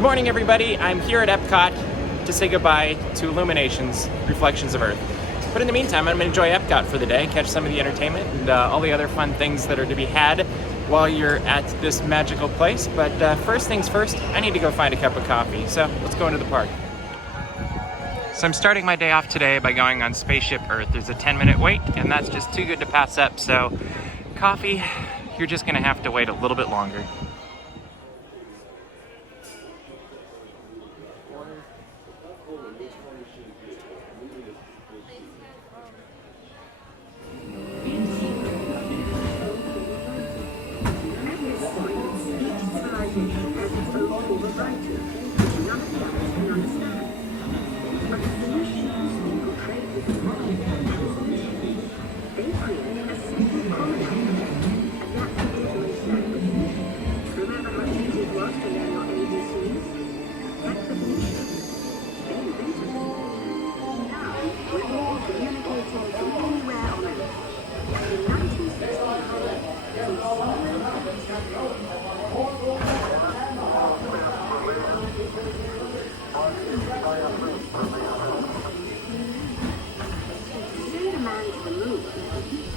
Good morning, everybody. I'm here at Epcot to say goodbye to Illuminations, Reflections of Earth. But in the meantime, I'm going to enjoy Epcot for the day, catch some of the entertainment and all the other fun things that are to be had while you're at this magical place. But first things first, I need to go find a cup of coffee. So let's go into the park. So I'm starting my day off today by going on Spaceship Earth. There's a 10-minute wait, and that's just too good to pass up. So coffee, you're just going to have to wait a little bit longer.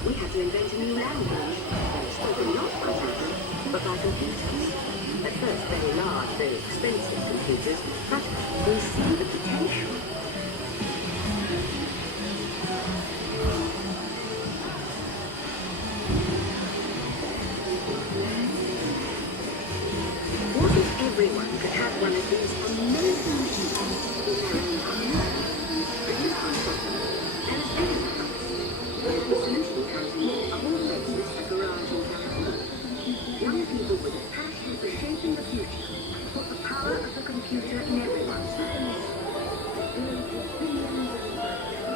We had to invent a new language, spoken not by computers, but by computers. At first very large, very expensive computers, but we see the potential. What if everyone could have one of these amazing machines in their own home? Produce concept and as big as the the solution comes in a whole basis, a garage in California. Young people with a passion for shaping the future put the power of the computer in everyone's hands.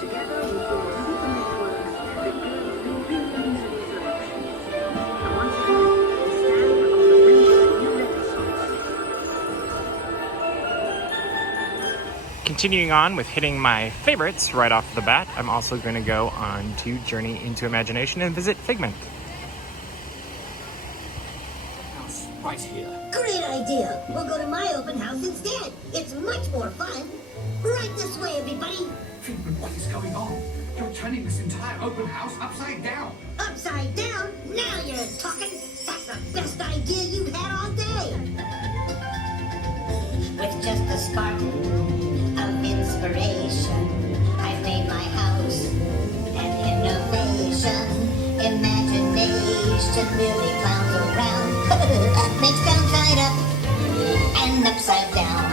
Together we form a super network that grows through billions of interactions. And once again, we stand on the brink of a new renaissance. Continuing on with hitting my favorites right off the bat, I'm also going to go on to Journey into Imagination and visit Figment. House right here. Great idea! We'll go to my open house instead. It's much more fun. Right this way, everybody. Figment, what is going on? You're turning this entire open house upside down. Upside down? Now you're talking. That's the best idea you've had all day. With just a spark of inspiration, I've made my house an innovation. Imagination really clowns around. Makes down side up and upside down.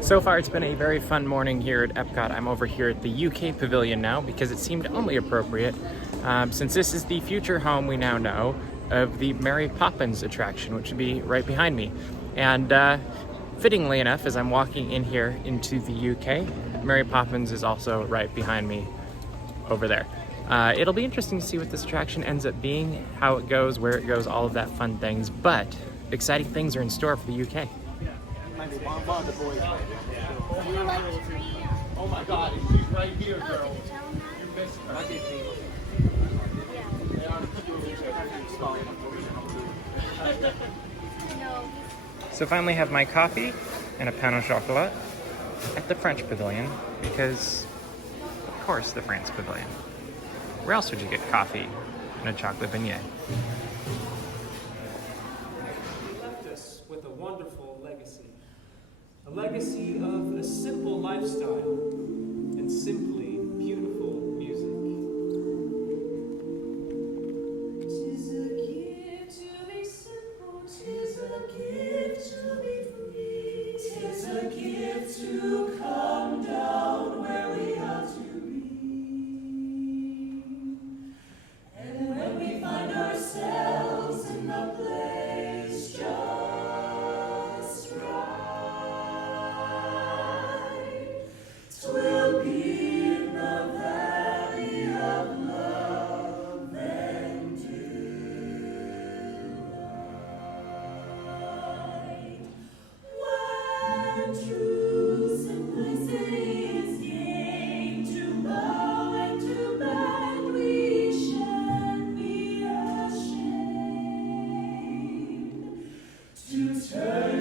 So far, it's been a very fun morning here at Epcot. I'm over here at the UK Pavilion now because it seemed only appropriate, since this is the future home we now know of the Mary Poppins attraction, which would be right behind me. And fittingly enough, as I'm walking in here into the UK, Mary Poppins is also right behind me over there. It'll be interesting to see what this attraction ends up being, how it goes, where it goes, all of that fun things, but exciting things are in store for the UK. Oh my God, she's right here, girl. You missed her. So finally have my coffee and a pain au chocolat at the French Pavilion because, of course, the France Pavilion. Where else would you get coffee and a chocolate beignet? Left us with a wonderful legacy. A legacy of a simple lifestyle and simply beautiful music. Tis a gift to be simple, tis a gift to be free, tis a gift to come down where we are to be. And when we find ourselves in the place just right, 'twill be in the valley of love and delight. When true simplicity is gained, to bow and to bend we shan't be ashamed. To turn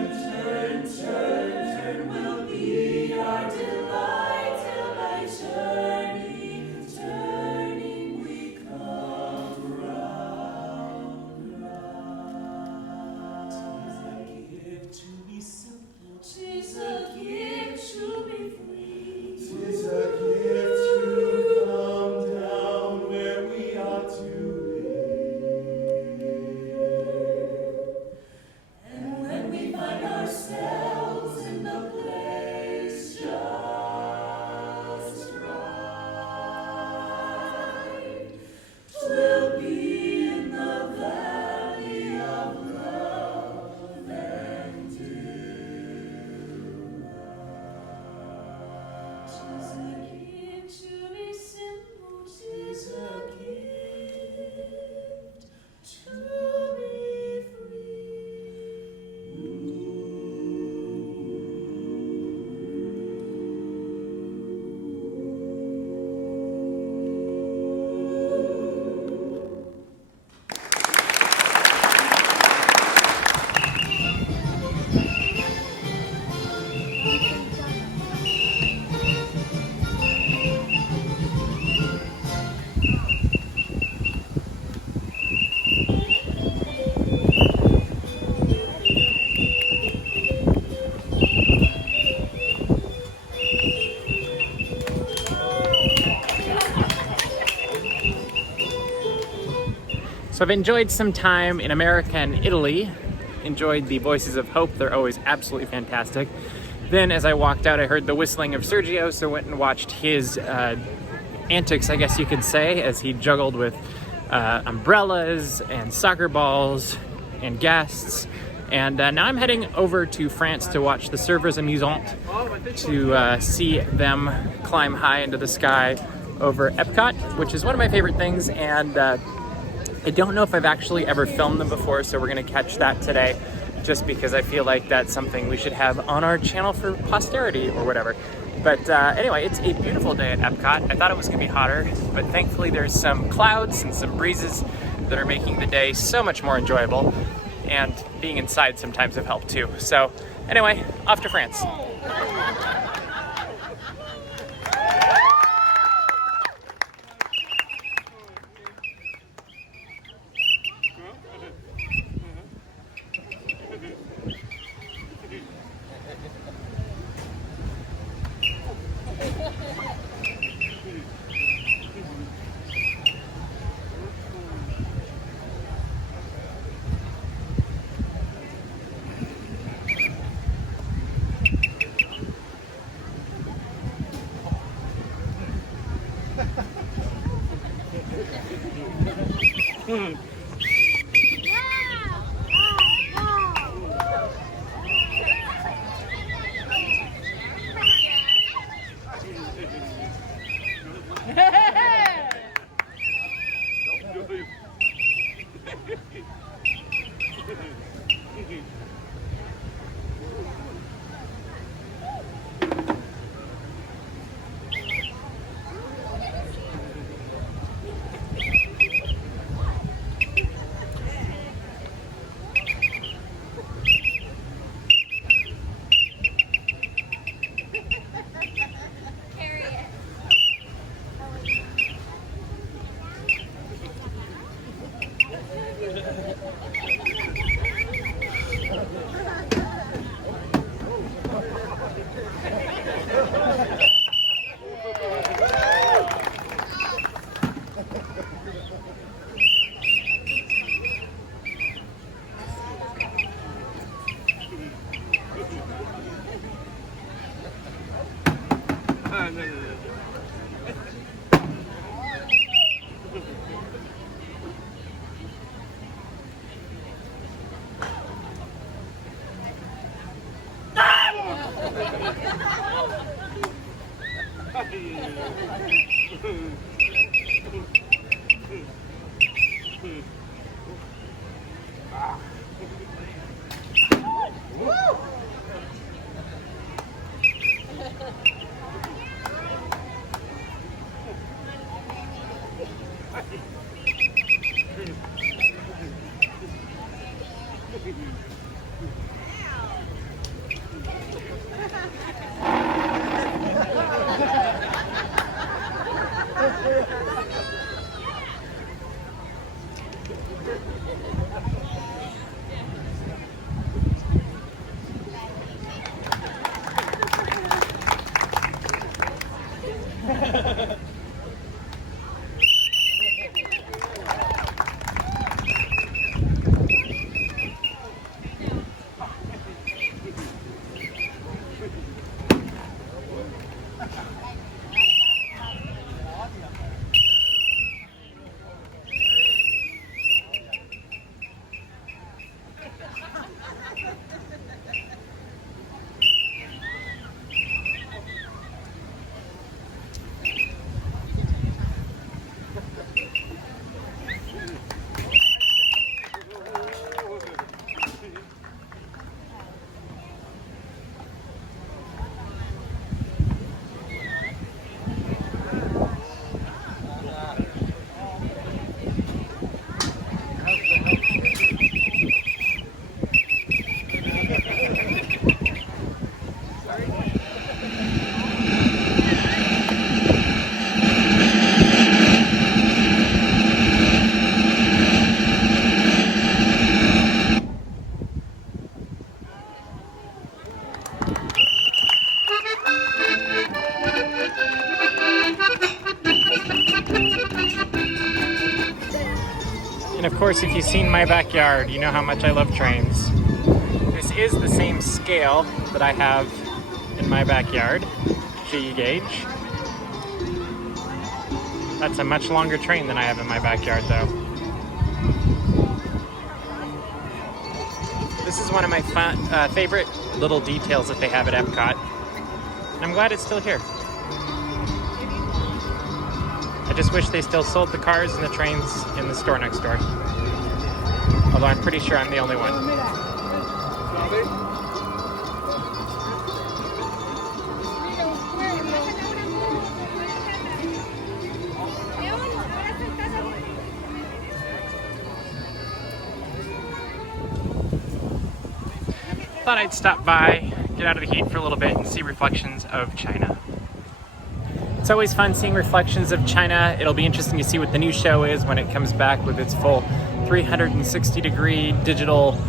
So I've enjoyed some time in America and Italy, enjoyed the voices of Hope, they're always absolutely fantastic. Then as I walked out, I heard the whistling of Sergio, so went and watched his antics, I guess you could say, as he juggled with umbrellas and soccer balls and guests. And now I'm heading over to France to watch the Serveurs Amusantes, to see them climb high into the sky over Epcot, which is one of my favorite things. And I don't know if I've actually ever filmed them before, so we're gonna catch that today, just because I feel like that's something we should have on our channel for posterity or whatever. But anyway, it's a beautiful day at Epcot. I thought it was gonna be hotter, but thankfully there's some clouds and some breezes that are making the day so much more enjoyable. And being inside sometimes have helped too. So anyway, off to France. you've seen my backyard, you know how much I love trains. This is the same scale that I have in my backyard, G gauge. That's a much longer train than I have in my backyard though. This is one of my favorite little details that they have at Epcot. And I'm glad it's still here. I just wish they still sold the cars and the trains in the store next door. Although I'm pretty sure I'm the only one. Thought I'd stop by, get out of the heat for a little bit and see reflections of China. It's always fun seeing reflections of China. It'll be interesting to see what the new show is when it comes back with its full 360-degree digital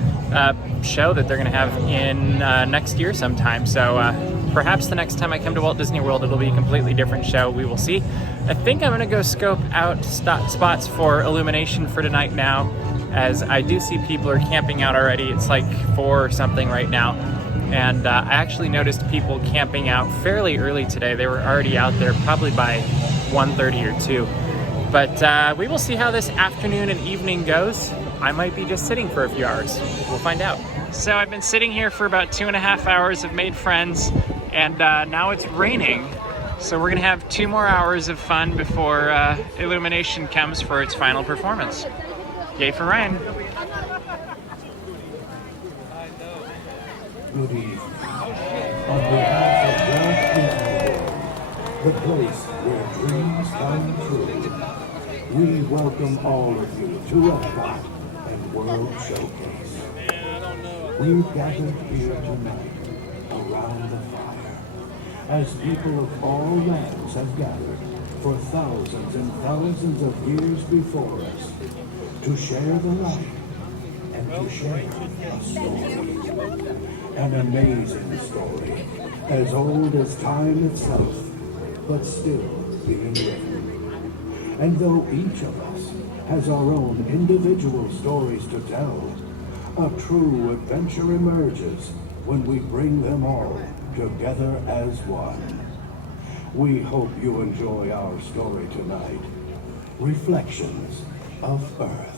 show that they're going to have in next year sometime. So perhaps the next time I come to Walt Disney World, it'll be a completely different show. We will see. I think I'm going to go scope out spots for Illumination for tonight now, as I do see people are camping out already. It's like 4 or something right now. And I actually noticed people camping out fairly early today. They were already out there probably by 1:30 or 2. But we will see how this afternoon and evening goes. I might be just sitting for a few hours. We'll find out. So I've been sitting here for about 2.5 hours. I've made friends, and now it's raining. So we're gonna have 2 more hours of fun before Illumination comes for its final performance. Yay for Ryan. Good evening. On behalf of Walt Disney World, the place where dreams come true, we welcome all of you to Epcot and World Showcase. We're gathered here tonight around the fire, as people of all lands have gathered for thousands and thousands of years before us to share the light and to share a story. An amazing story, as old as time itself, but still being written. And though each of us has our own individual stories to tell, a true adventure emerges when we bring them all together as one. We hope you enjoy our story tonight, Reflections of Earth.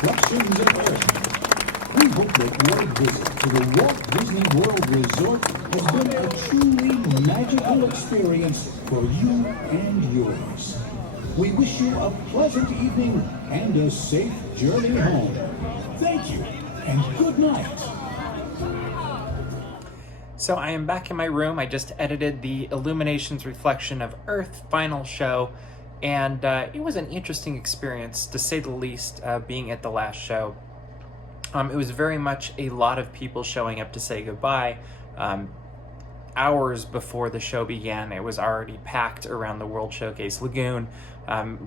Reflections of Earth. We hope that your visit to the Walt Disney World Resort has been a truly magical experience for you and yours. We wish you a pleasant evening and a safe journey home. Thank you and good night. So I am back in my room. I just edited the Illuminations Reflection of Earth final show, and it was an interesting experience, to say the least, being at the last show. It was very much a lot of people showing up to say goodbye. Hours before the show began, it was already packed around the World Showcase Lagoon.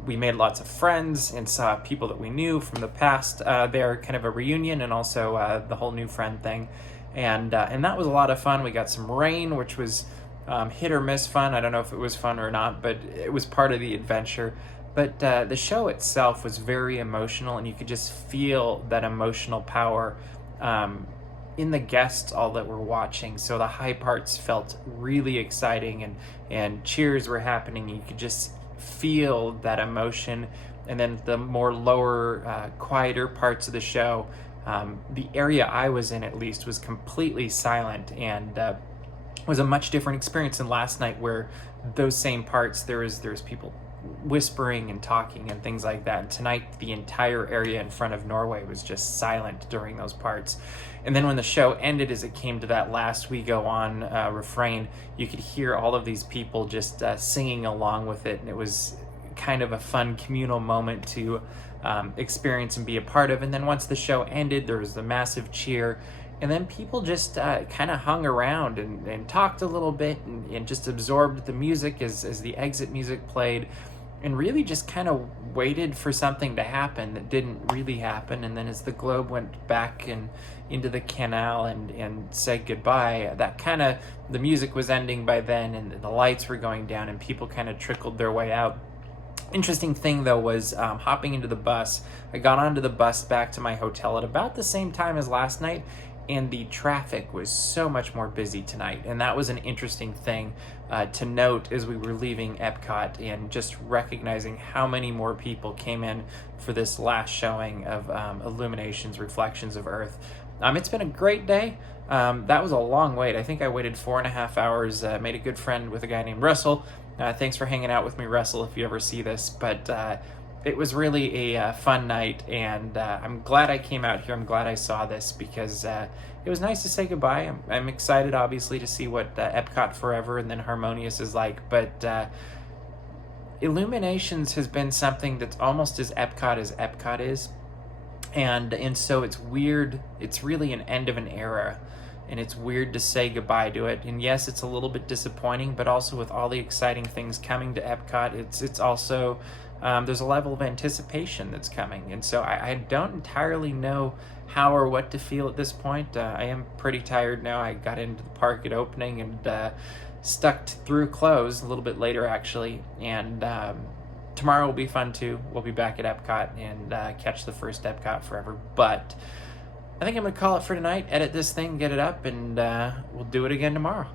We made lots of friends and saw people that we knew from the past there, kind of a reunion, and also the whole new friend thing. And that was a lot of fun. We got some rain, which was hit or miss fun. I don't know if it was fun or not, but it was part of the adventure. But the show itself was very emotional, and you could just feel that emotional power in the guests all that were watching. So the high parts felt really exciting, and cheers were happening. You could just feel that emotion. And then the more lower, quieter parts of the show, the area I was in, at least, was completely silent, and was a much different experience than last night, where those same parts, there was people whispering and talking and things like that. And tonight, the entire area in front of Norway was just silent during those parts. And then when the show ended, as it came to that last "We Go On" refrain, you could hear all of these people just singing along with it, and it was kind of a fun communal moment to experience and be a part of. And then once the show ended, there was the massive cheer, and then people just kind of hung around and talked a little bit, and just absorbed the music as the exit music played, and really just kind of waited for something to happen that didn't really happen. And then as the globe went back and into the canal and said goodbye, that kind of, the music was ending by then, and the lights were going down, and people kind of trickled their way out. Interesting thing, though, was hopping into the bus. I got onto the bus back to my hotel at about the same time as last night, and the traffic was so much more busy tonight. And that was an interesting thing to note as we were leaving Epcot, and just recognizing how many more people came in for this last showing of Illuminations Reflections of Earth. It's been a great day. That was a long wait. I think I waited 4.5 hours, made a good friend with a guy named Russell. Thanks for hanging out with me, Russell, if you ever see this. But it was really a fun night, and I'm glad I came out here. I'm glad I saw this, because it was nice to say goodbye. I'm excited, obviously, to see what Epcot Forever and then Harmonious is like. But Illuminations has been something that's almost as Epcot is. And so it's weird. It's really an end of an era, and it's weird to say goodbye to it. And yes, it's a little bit disappointing, but also with all the exciting things coming to Epcot, it's also, there's a level of anticipation that's coming. And so I don't entirely know how or what to feel at this point. I am pretty tired now. I got into the park at opening and stuck through close a little bit later, actually. And tomorrow will be fun too. We'll be back at Epcot and catch the first Epcot Forever. But I think I'm going to call it for tonight, edit this thing, get it up, and we'll do it again tomorrow.